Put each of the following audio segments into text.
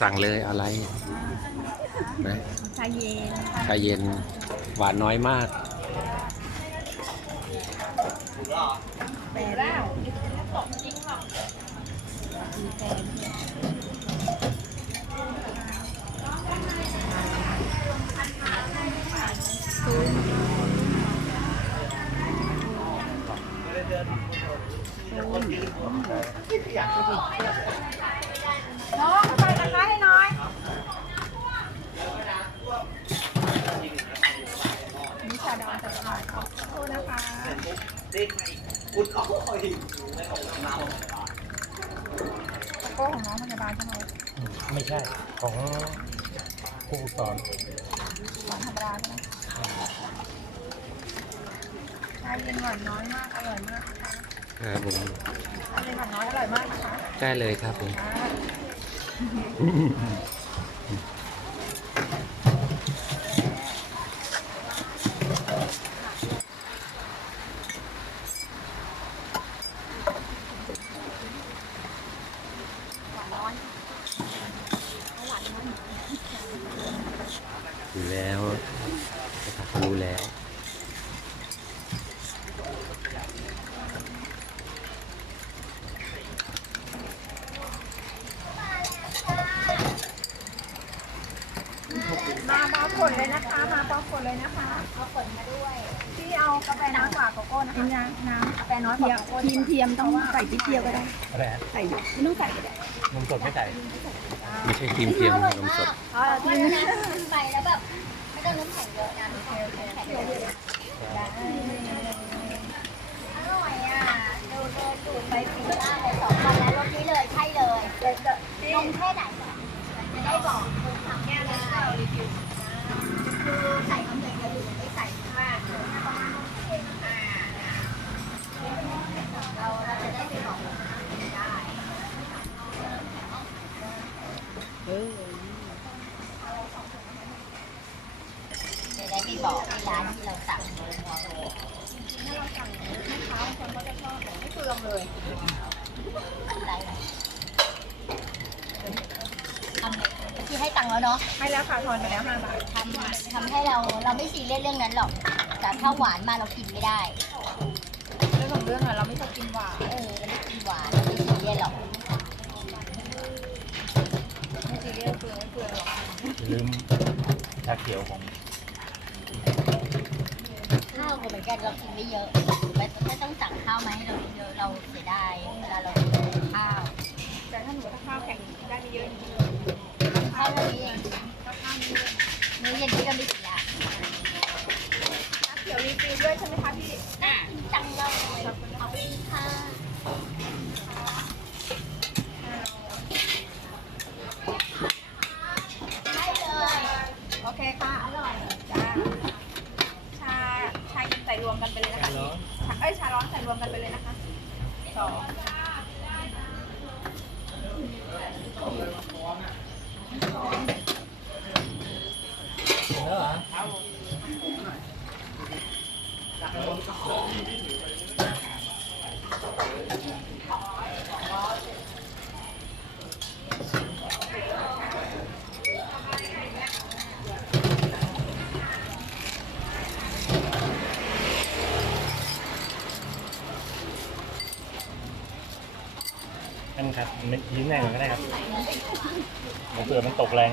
สั่งเลยอะไรนะชาเย็นชาเย็นหวานน้อยมากแปดแล้วมีแฟนน้องไปตะไคร้ให้หน่อยนี่ชาดำจะอร่อยขอบคุณนะคะตะโก้ของน้องพยาบาลใช่ไหม ไม่ใช่ของผู้สอน หวานธรรมดาใช่ไหมชาเย็นหวานน้อยมากอร่อยมากนะคะ ครับผม ชาเย็นหวานน้อยอร่อยมากนะคะ ได้เลยครับผม หวานน้อยหวานน้อย อยู่แล้วรู้แล้วมาเปล่าผลเลยนะคะมาเปล่าผลเลยนะคะเอาผลมาด้วยพี่เอากาแฟน้อยกว่าโกโก้นะคะน้ำกาแฟน้อยกว่าโกโก้เทียมต้องใส่นิดเดียวก็ได้ อะไรฮะ ใส่ไม่ต้องใส่ก็ได้ นมสดไม่ใส่ ไม่ใช่ครีมเทียมนมสด อ๋อทีม ไปแล้วแบบไม่ต้องน้ำแข็งเยอะนะน้ำแข็งเยอะอร่อยอ่ะดูดูไปปีหน้าเลย2 วันแล้วรถนี้เลยใช่เลยลงแค่ไหนจะได้บอกคุณทำแค่ไหนคือใส่น้ำแข็งเยอะหรือไม่ใส่มากเราจะได้ไปบอกได้จะได้ไปบอกที่ร้านที่เราสั่งเลยไม่เปลืองเลย ที่ให้ตังค์แล้วเนาะ ให้แล้วค่ะทอนไปแล้ว5 บาททำให้เราไม่ซีเรียสเรื่องนั้นหรอก แต่ถ้าหวานมาเรากินไม่ได้ เรื่องของเรื่องอะเราไม่ชอบกินหวาน เราไม่กินหวานเราไม่ซีเรียสหรอก ไม่ซีเรียสเปลืองไม่เปลืองหรอก อย่าลืมชาเขียวของ ข้าวก็เหมือนกันเรากินไม่เยอะไม่ต้องสั่งข้าวมาให้เราเยอะเราเสียดายเวลาเรากินข้าว แต่ถ้าหนูถ้าข้าวแข็งได้ไม่เยอะจริง ข้าวเท่านี้เอง ๆข้าวนี้ มื้อเย็นนี้ก็ไม่กินละ น้ำเขียวรีฟิลด้วยใช่ไหมคะพี่ จังเลยขอบคุณค่ะได้เลย โอเคค่ะอร่อยจ้าชาเย็นใส่รวมกันไปเลยนะคะชาร้อนใส่รวมกันไปเลยนะคะ2แล้วเหรอ นั่นครับมันยิ้มแรงก็ได้ครับเผื่อมันตกแรง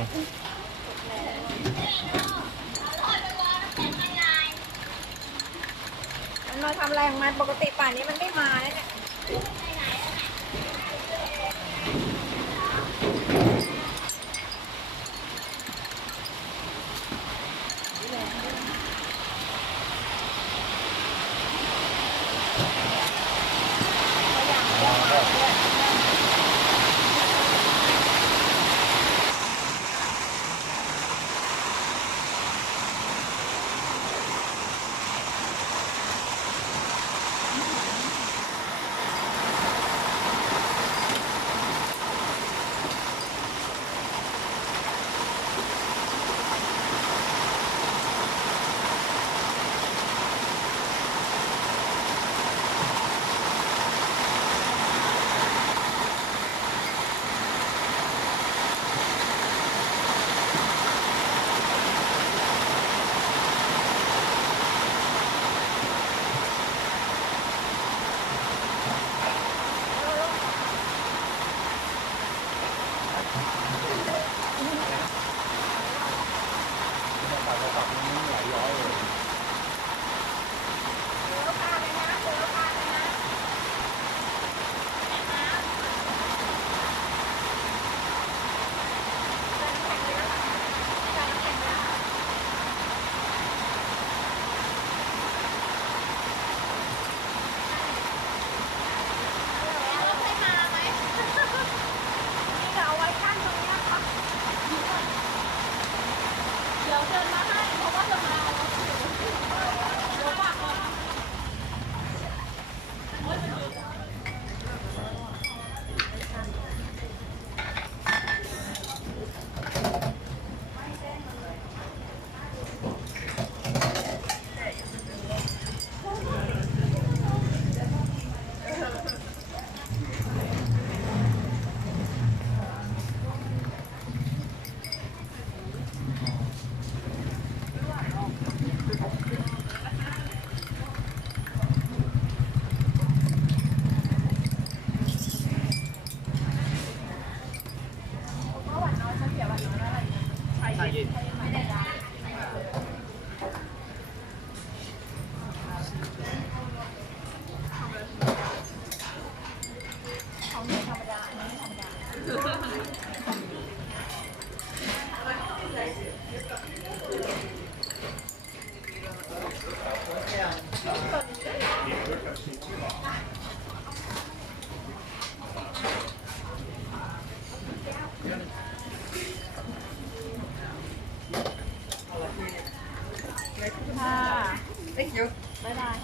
มันมาทำอะไรของมันปกติป่านนี้มันไม่มาเนี่ย เย็น ไม่ได้จ้าของธรรมดาอันนี้ไม่ธรรมดา ค่ะบ๊ายบาย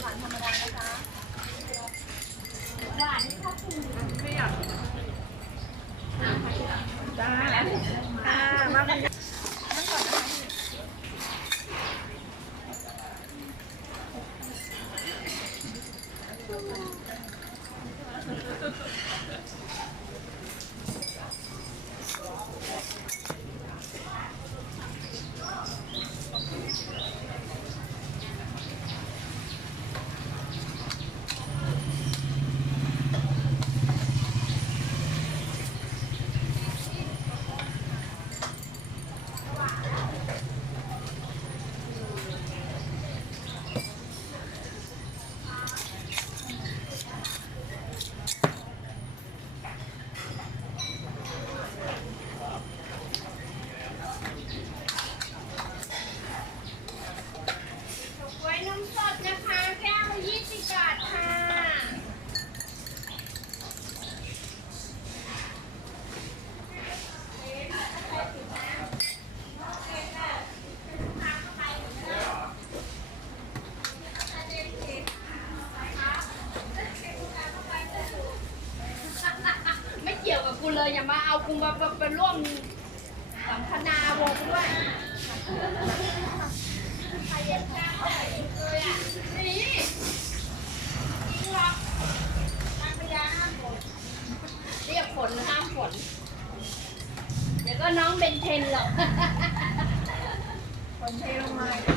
หวานธรรมดานะคะหวานนี่ถ้าคุณไม่อยากจ้ามากันนั่งก่อนนะคะไว้นมสดนะคะแก้วละ20 บาทค่ะ ไม่เกี่ยวกับกูเลยอย่ามาเอากูมาเป็นร่วมสัมพนาวงด้วยใครเย็นจ้าเลยอ่ะนี่จริงหรอกนางพญาห้ามฝนเรียกฝนห้ามฝนเดี๋ยวก็น้องเบนเทนหรอกฝนเทลงมา